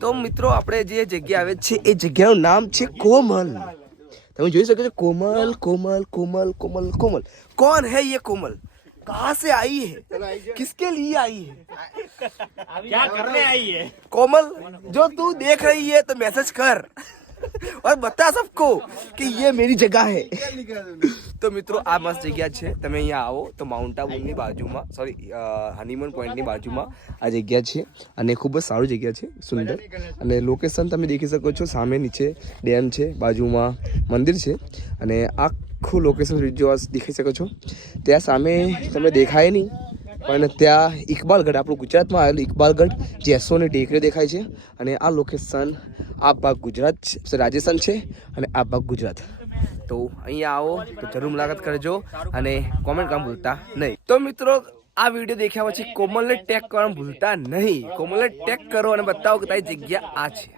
તો મિત્રો આપણે જે જગ્યા આવે છે એ જગ્યાનું નામ છે કોમલ। તમે જોઈ શકો છો कोमल कोमल कोमल कोमल कोमल। कौन है ये कोमल? कहाँ से आई है? किसके लिए आई है? क्या करने आई है? कोमल जो तू देख रही है तो मैसेज कर और बता सबको कि ये मेरी जगह है। તો મિત્રો આ મસ્ત જગ્યા છે, તમે અહીંયા આવો તો માઉન્ટ આબુની બાજુમાં સોરી હનીમૂન પોઈન્ટની બાજુમાં આ જગ્યા છે અને ખૂબ જ સારું જગ્યા છે, સુંદર। અને લોકેશન તમે દેખી શકો છો, સામે નીચે ડેમ છે, બાજુમાં મંદિર છે અને આખું લોકેશન જોવા દેખાઈ શકો છો। ત્યાં સામે તમે દેખાય નહીં પણ ત્યાં ઇકબાલગઢ, આપણું ગુજરાતમાં આવેલું ઇકબાલગઢ, જેસોની ટેકરી દેખાય છે અને આ લોકેશન આ ભાગ ગુજરાત રાજસ્થાન છે અને આ ભાગ ગુજરાત। તો અહીંયા આવો તો જરૂર મુલાકાત કરજો અને કોમેન્ટ કરવાનું ભૂલતા નહીં। તો મિત્રો આ વિડીયો દેખ્યા પછી કોમલને ટેગ કરવાનું ભૂલતા નહીં। કોમલને ટેગ કરો અને બતાવો કે તારી જગ્યા આ છે।